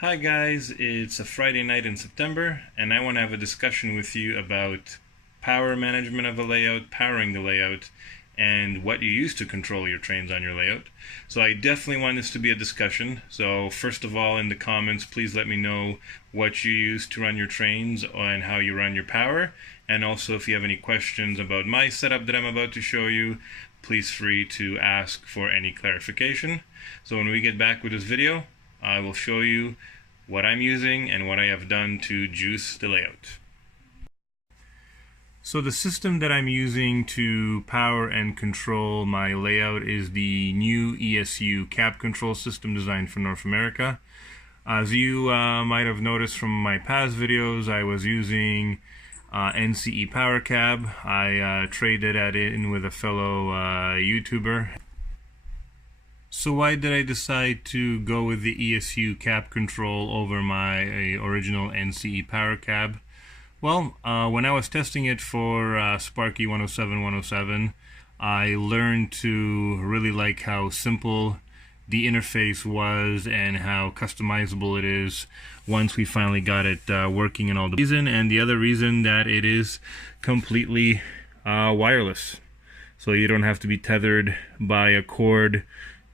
Hi guys, it's a Friday night in September, and I want to have a discussion with you about power management of a layout, powering the layout, and what you use to control your trains on your layout. So I definitely want this to be a discussion. So first of all, in the comments, please let me know what you use to run your trains and how you run your power. And also, if you have any questions about my setup that I'm about to show you, please free to ask for any clarification. So when we get back with this video, I will show you what I'm using and what I have done to juice the layout. So the system that I'm using to power and control my layout is the new ESU cab control system designed for North America. As you might have noticed from my past videos, I was using NCE Power Cab. I traded that in with a fellow YouTuber. So why did I decide to go with the ESU cab control over my original NCE Power Cab? Well, when I was testing it for Sparky 107, I learned to really like how simple the interface was and how customizable it is once we finally got it working in all the reason. And the other reason that it is completely wireless. So you don't have to be tethered by a cord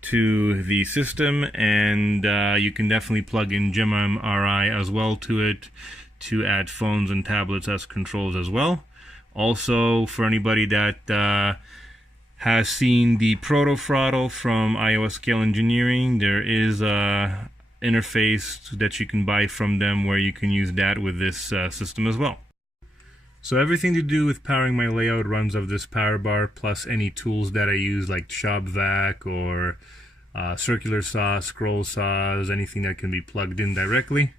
to the system, and you can definitely plug in GemMRI as well to it to add phones and tablets as controls as well. Also, for anybody that has seen the Proto Throttle from iOS Scale Engineering, there is a interface that you can buy from them where you can use that with this system as well. So everything to do with powering my layout runs off this power bar, plus any tools that I use like ShopVac or circular saw, scroll saws, anything that can be plugged in directly.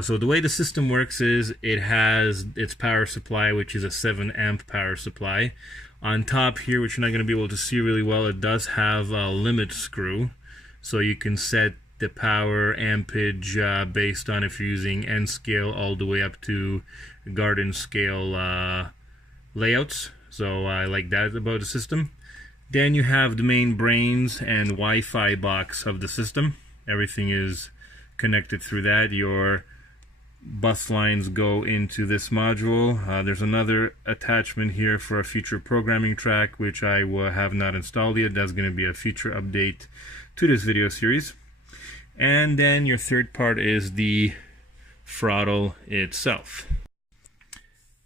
So the way the system works is it has its power supply, which is a 7 amp power supply. On top here, which you're not going to be able to see really well, it does have a limit screw. So you can set the power ampage based on if you're using N scale all the way up to garden scale layouts. So I like that about the system. Then you have the main brains and Wi-Fi box of the system. Everything is connected through that. Your bus lines go into this module. There's another attachment here for a future programming track, which I have not installed yet. That's going to be a future update to this video series. And then your third part is the throttle itself.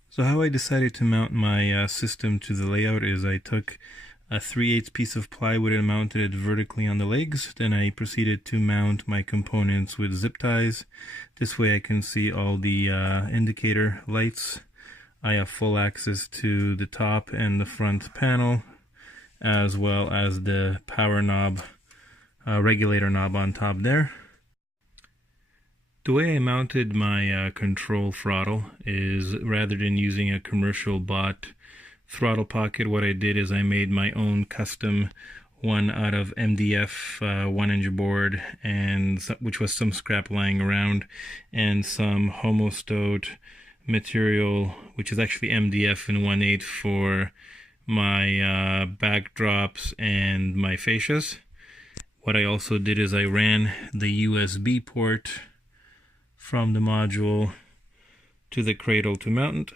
So how I decided to mount my system to the layout is I took a 3/8 piece of plywood and mounted it vertically on the legs. Then I proceeded to mount my components with zip ties. This way I can see all the indicator lights. I have full access to the top and the front panel, as well as the power knob, regulator knob on top there. The way I mounted my control throttle is, rather than using a commercial bought throttle pocket, what I did is I made my own custom one out of MDF 1-inch board, and which was some scrap lying around, and some Homostote material, which is actually MDF in 1/8 for my backdrops and my fascias. What I also did is I ran the USB port from the module to the cradle to mount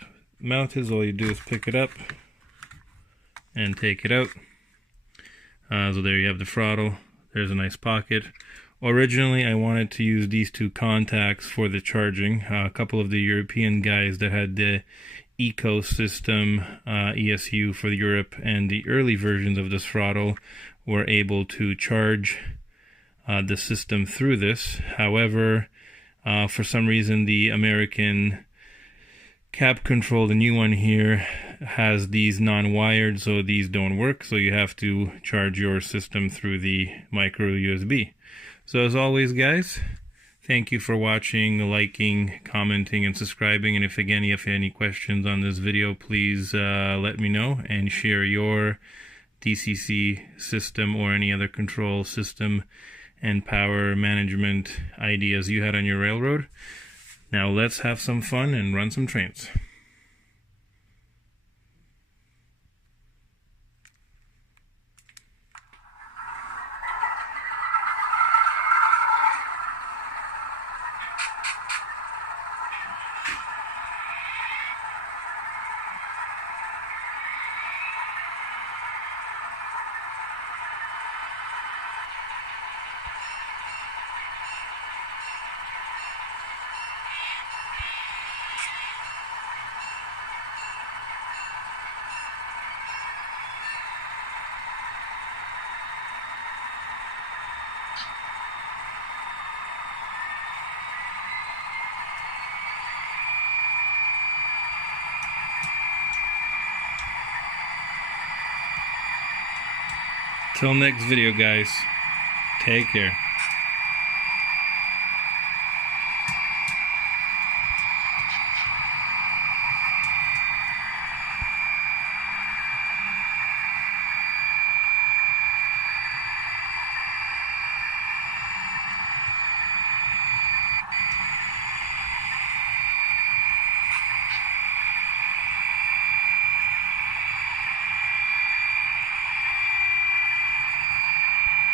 it. All you do is pick it up and take it out. So there you have the throttle. There's a nice pocket. Originally I wanted to use these two contacts for the charging. A couple of the European guys that had the ecosystem ESU for Europe and the early versions of this throttle were able to charge the system through this. However, for some reason the American cab control, the new one here, has these non-wired, so these don't work, so you have to charge your system through the micro USB. So as always guys, thank you for watching, liking, commenting, and subscribing. And if again you have any questions on this video, please let me know, and share your DCC system or any other control system and power management ideas you had on your railroad. Now let's have some fun and run some trains. Till next video, guys. Take care.